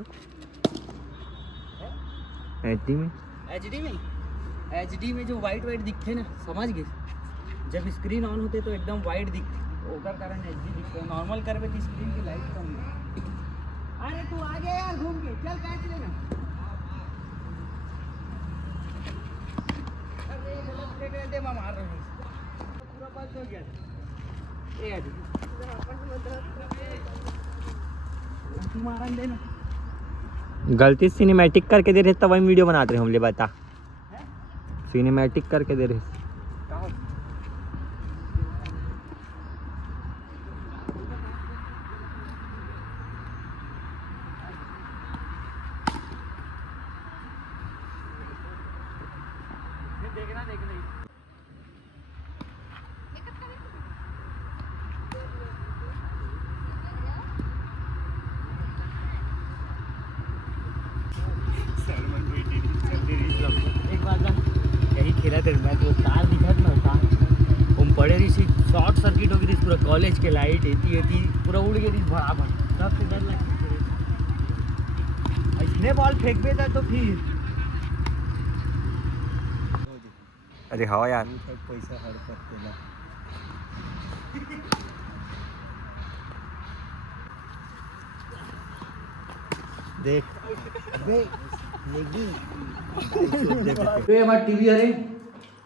लो HD में। HD में जो वाइट दिखते ना, समझ गए? जब स्क्रीन ऑन होते तो एकदम वाइट दिखते, ओकर कारण HD दिखते। नॉर्मल करवे तो स्क्रीन की लाइट कम है। अरे तू आ गया यार घूम के, चल कैच लेना। अरे गलत फेंक दे, मैं मार रहा हूँ पूरा पास हो गया। ए आदि तू मारन दे ना। गलती सिनेमैटिक करके दे रहे तब हम वीडियो बनाते रहे, हम ले बता सिनेमैटिक करके दे रहे। देखना देखना एक बात ना, यही खेला थे मैं तो तार दिखत ना तार हम पड़े रही सी, शॉर्ट सर्किट हो गई थी पूरा, कॉलेज के लाइट एती पूरा उड़ गई थी बराबर। सबसे डर लगती इसने बॉल फेंक देता तो फिर अरे हाँ यार पैसा हर सकते ना। देख टीवी अरे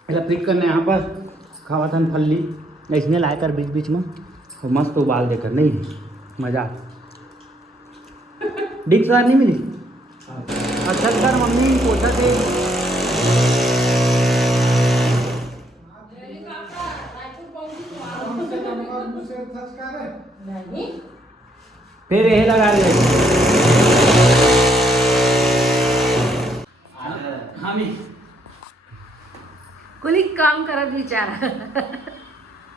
क्लिक करना यहाँ पर खावा था फल्ली इसने लाकर बीच बीच में मस्त उबाल देकर नहीं मजा। डिक्स वार नहीं मिली। अच्छा सर मम्मी पोछा थे फिर यही लगा रहे कुली काम करत बिचारा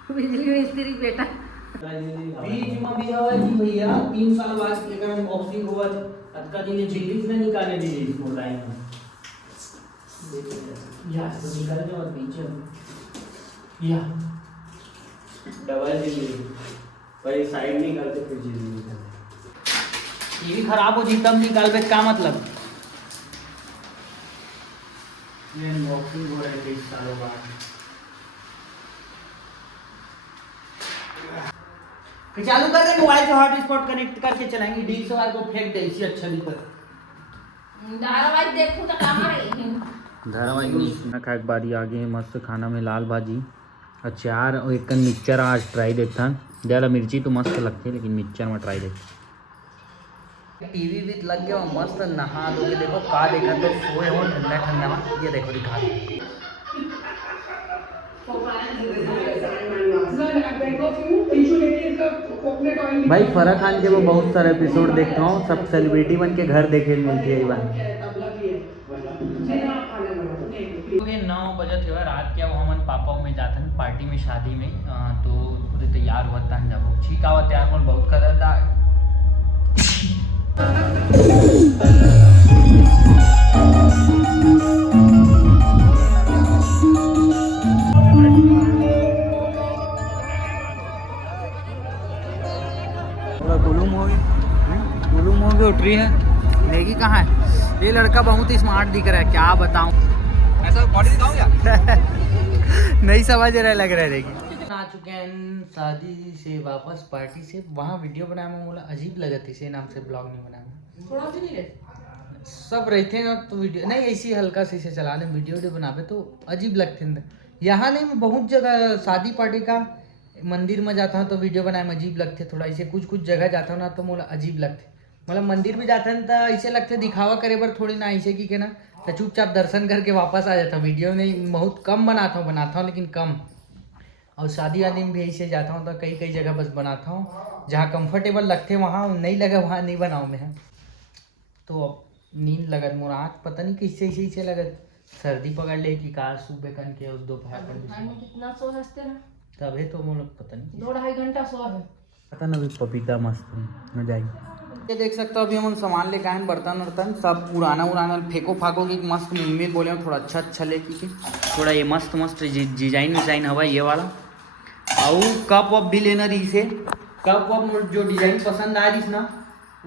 बिजली मिस्त्री बेटा बीच में भी हवा जी भैया 3 साल बाद लेकर अनबॉक्सिंग हुआ अतका दिन झिल्ली से निकाले दीजिए इसको लाइन में या तो निकाल दो और पीछे या डबल झिल्ली पर साइड निकालते फिर झिल्ली निकालते। ये भी खराब हो जी तब निकाल पे क्या मतलब? ये अनबॉक्सिंग हो रहा है 20 सालों बाद। चालू कर दे मोबाइल से हॉटस्पॉट कनेक्ट करके चलाएंगे DSLR को फेंक दे इसी अच्छा नहीं कर धारावाहिक देखूं तो कहां रही धारावाहिक नहीं खाए बारी आगे मस्त खाना में लाल भाजी अचार और एक मिक्सचर आज ट्राई देखता ज़्यादा मिर्ची तो मस्त लगती है लेकिन मिक्सचर में ट्राई देखता। टीवी भी लग गया मस्त नहा लोगे देखो का देखा तो सोए हो ठंडा ठंडा में ये देखो दिखा भाई फराह खान के मैं बहुत सारे एपिसोड देखता हूँ, सब सेलिब्रिटी बन के घर देखे मिलती है बार 9 बजे थे रात क्या वो हमन पापा में जाते हैं पार्टी में शादी में तो पूरे तैयार होता है जब ठीक आवा तैयार मन बहुत खतरनाक गुलूम हो गई उठ रही है। नेगी कहाँ है? ये लड़का बहुत ही स्मार्ट दिख रहा है, क्या बताऊं ऐसा बॉडी दिखाऊं क्या नहीं समझ रहा लग रहा है। नेगी आ चुके हैं शादी से वापस पार्टी से, वहाँ वीडियो बनाया मैं बोला अजीब लगा थी इसे नाम से ब्लॉग नहीं बनाया थोड़ा सी नहीं सब रहते हैं तो वीडियो नहीं ऐसी हल्का से इसे चला लें वीडियो बनावे तो अजीब लगते हैं। यहाँ नहीं मैं बहुत जगह शादी पार्टी का मंदिर में जाता हूँ तो वीडियो बनाए में अजीब लगते थोड़ा ऐसे कुछ जगह जाता हूँ ना तो मोला अजीब लगते मतलब मंदिर में जाते हैं तो ऐसे लगते दिखावा करे पर थोड़ी ना ऐसे की के ना तो चुपचाप दर्शन करके वापस आ जाता हूँ। वीडियो नहीं बहुत कम बनाता हूँ लेकिन कम। और शादी वादी में भी ऐसे जाता हूँ तो कई जगह बस बनाता हूँ जहाँ कंफर्टेबल लगते वहाँ नहीं लगा वहाँ नहीं बनाऊँ मैं। तो अब नींद लगत मोर आँख पता नहीं किससे ऐसे लगत सर्दी पकड़ ले कि कार सुबह कन के उस दोपहर कितना सो हंसते हैं तभी तो वो लोग पता नहीं 2-2.5 घंटा सो है पता ना भी पपीता मस्त मजा आई। ये देख सकते हो अभी हम सामान लेके आए बर्तन वर्तन सब पुराना फेंको फाको की मस्त उम्मीद बोले थोड़ा अच्छा लेके थोड़ा ये मस्त डिजाइन हवा ये वाला और कप वप भी लेना रही से कप वप जो डिजाइन पसंद आ रही ना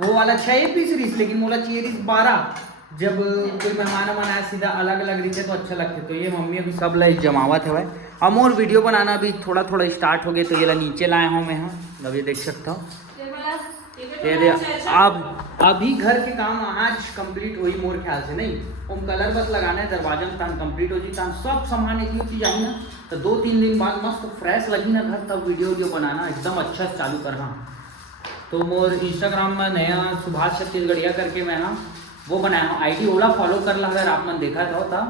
वो वाला 6 पीस रिस, लेकिन मोला चाहिए रिस 12। जब कोई मेहमान आया सीधा अलग अलग रिचे तो अच्छा लगते। तो ये मम्मी अभी सब ला जमावत है भाई। हम और वीडियो बनाना भी थोड़ा थोड़ा स्टार्ट हो गए। तो ये ला नीचे लाया हूँ मैं, हाँ अभी देख सकता हूँ। ये दे अब अभी घर के काम आज कंप्लीट हुई मोर ख्याल से, नहीं हम कलर बस लगाना है, दरवाजा में तान कंप्लीट हो जी, तान सब सामान एक चीज आई ना। तो 2-3 दिन बाद मस्त फ्रेश लगी ना घर, तब वीडियो बनाना एकदम अच्छा से चालू करना। तो मोर इंस्टाग्राम में नया सुभाष छत्तीसगढ़िया करके मैं ना वो बनाया हूँ आईडी, ओला फॉलो कर ला अगर आप मन देखा था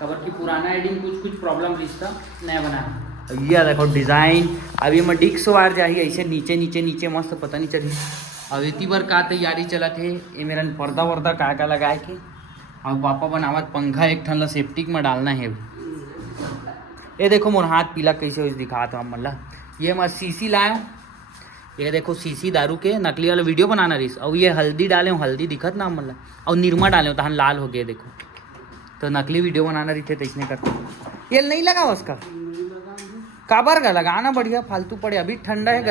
खबर की पुराना आईडी में कुछ प्रॉब्लम रिश्ता नया बनाया। ये देखो डिज़ाइन अभी मैं डिक्स वार जाही ऐसे नीचे नीचे नीचे मस्त पता नहीं चली। अब इतनी बार का तैयारी चला थे, ये मेरा पर्दा वर्दा का लगाए के। अब पापा बनावत पंखा एक ठन ला सेफ्टिक में डालना है। ये देखो मोर हाथ पीला कैसे हो दिखा था मतलब। ये मैं सीसी लाया हूँ, ये देखो सीसी दारू के नकली वाला वीडियो बनाना रही। और ये हल्दी डाले हूँ, हल्दी दिखत ना मतलब, और निरमा डाले हूँ तहन लाल हो गया देखो। तो नकली वीडियो बनाना रही थे तो इसने करते। ये नहीं लगा उसका काबर का लगाना बढ़िया फालतू पड़े। अभी ठंडा है,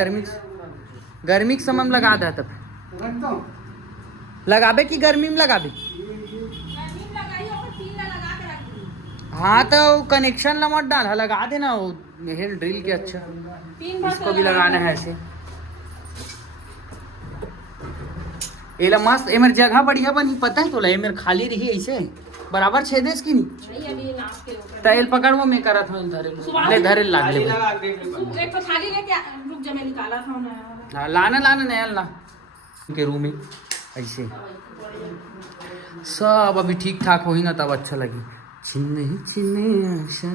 गर्मी के समय में लगा दे। तब लगाबे कि गर्मी में लगाबे? हाँ तो कनेक्शन ला मत डाल, लगा देना वो हेल ड्रिल के। अच्छा इसको भी लगाना है ऐसे। ये मस्त एमर जगह बढ़िया बनी, पता है तो ला एमर खाली रही ऐसे बराबर छेदे इसकी नहीं। तैल पकड़ वो मैं करा था धरे धरे लाग ले एक तो थाली लेके रुक जा, मैं निकाला था ना। हाँ लाना नया ला के रूम में ऐसे सब अभी ठीक ठाक हो ही ना, तब अच्छा लगी। छिन्ने छिन्ने आशा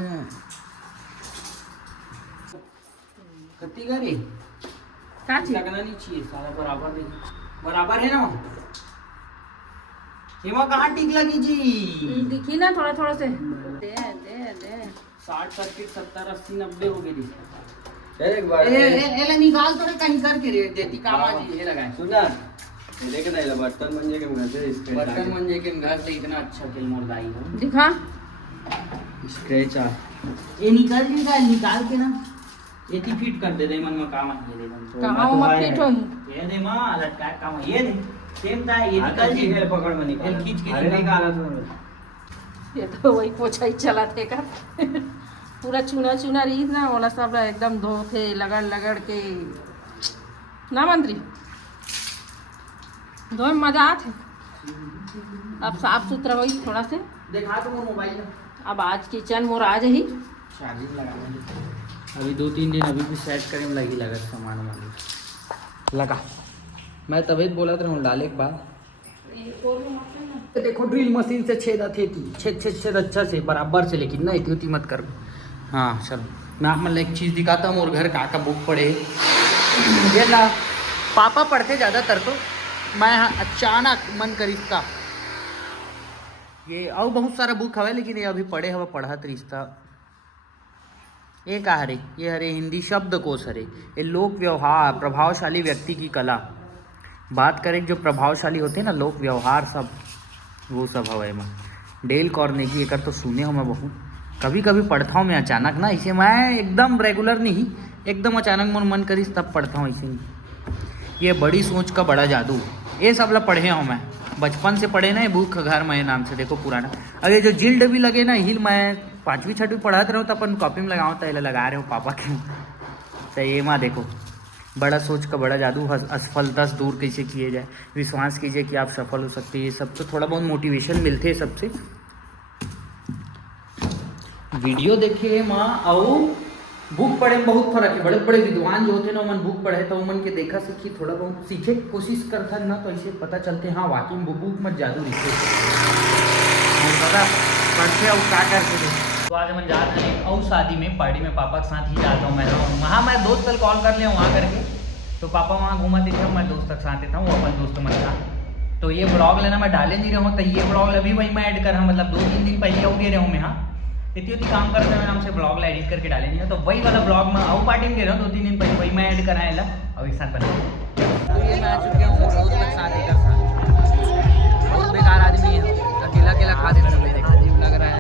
कत्ती करे का चीज लगना नहीं चाहिए सारा बराबर नहीं, बराबर है ना। ये वहाँ कहाँ टिक लगी जी? दिखी ना थोड़ा थोड़ा से दे दे दे 60 सर्किट 70 80 90 हो गई। एक बार ए निकाल तो कहीं करके रे देती काम आ जी। ये लगाए सुना लेके नहीं बर्तन मंजे के घर से स्क्रैच, बर्तन मंजे के घर से इतना अच्छा तेल मोरदाई हो दिखा स्क्रैच आ। ये निकाल के ना ये फिट कर दे मन में काम आ ये दे कहां मत फिट हो। ये दे मां लटका काम ये दे सेम था। ये निकल जी है पकड़ में निकाल खींच के निकाला तो ये तो वही पोछा ही चला थे का पूरा चूना चूना रही ना वाला सब एकदम धोथे लगड़ के ना मंत्री दो मजा आते। अब साफ सुथरा हुई थोड़ा से देखा तो मोबाइल। अब आज किचन मोर आज ही चार्जिंग लगा अभी 2-3 दिन अभी भी सेट करे में लगी लगा सामान वाली लगा। मैं तभी बोला था डाले के बाद देखो ड्रिल मशीन से छेदा थे छेद अच्छा से बराबर से, लेकिन ना इतनी मत कर। हाँ चलो मैं आप मतलब एक चीज़ दिखाता हूँ। और घर का बुक पढ़े ये ना पापा पढ़ते ज़्यादातर, तो मैं अचानक मन करिश्ता ये और बहुत सारा बुक हवे, लेकिन ये अभी पढ़े हवा पढ़त रिश्ता। ये का हरे ये हरे हिंदी शब्दकोश हरे। ये लोक व्यवहार प्रभावशाली व्यक्ति की कला। बात करें जो प्रभावशाली होते हैं ना लोक व्यवहार सब, वो सब हवा में डेल कार्नेगी। एक तो सुने हो मैं बहुत कभी कभी पढ़ता हूँ मैं अचानक ना, इसे मैं एकदम रेगुलर नहीं, एकदम अचानक मन करीस तब पढ़ता हूँ ऐसे नहीं। ये बड़ी सोच का बड़ा जादू, ये सब ला पढ़े हूँ मैं बचपन से पढ़े ना। ये बुक घर में नाम से देखो पुराना। अब ये जो जिल्ड भी लगे ना हिल मैं 5वीं 6वीं पढ़ाते रहो तो अपन कॉपी में लगाऊँ तो लगा रहे हो पापा के। तो ये माँ देखो बड़ा सोच का बड़ा जादू, असफलता से दूर कैसे किए जाए, विश्वास कीजिए कि आप सफल हो सकते हैं। ये सब तो थोड़ा बहुत मोटिवेशन मिलते हैं सबसे। वीडियो देखे माँ और बुक पढ़े में बहुत फर्क है। बड़े बड़े विद्वान जो होते हैं ना मन बुक पढ़े तो मन के देखा सीखी थोड़ा बहुत सीखे की कोशिश करता है ना, तो ऐसे पता चलते हाँ वाकई में बुक में जादू लिखे पता पढ़ते और क्या करते थे। तो आज मैं जाते हैं और शादी में पार्टी में पापा के साथ ही जाता हूँ मैं। वहाँ मैं दोस्त कल कॉल कर लिया वहाँ करके, तो पापा वहाँ घुमाते थे, मैं दोस्त के साथ था, वो अपन दोस्त मेरे साथ। तो ये ब्लॉग लेना मैं डाले नहीं रहा हूँ, तो ये ब्लॉग अभी वही मैं ऐड कर रहा हूँ, मतलब 2-3 दिन पहले हो गए रहा हूँ मैं। हाँ इतनी काम करते हैं नाम से ब्लॉग ला एडिट करके डाले नहीं है, तो वही वाला ब्लॉग में और पार्टी में दे रहा हूँ 2-3 दिन पहले, वही मैं ऐड कराया और एक साथ बना। तो ये मैं आ चुके हूँ दोस्त के साथ, बहुत बेकार आदमी है, अकेला अकेला खा देता लग रहा है।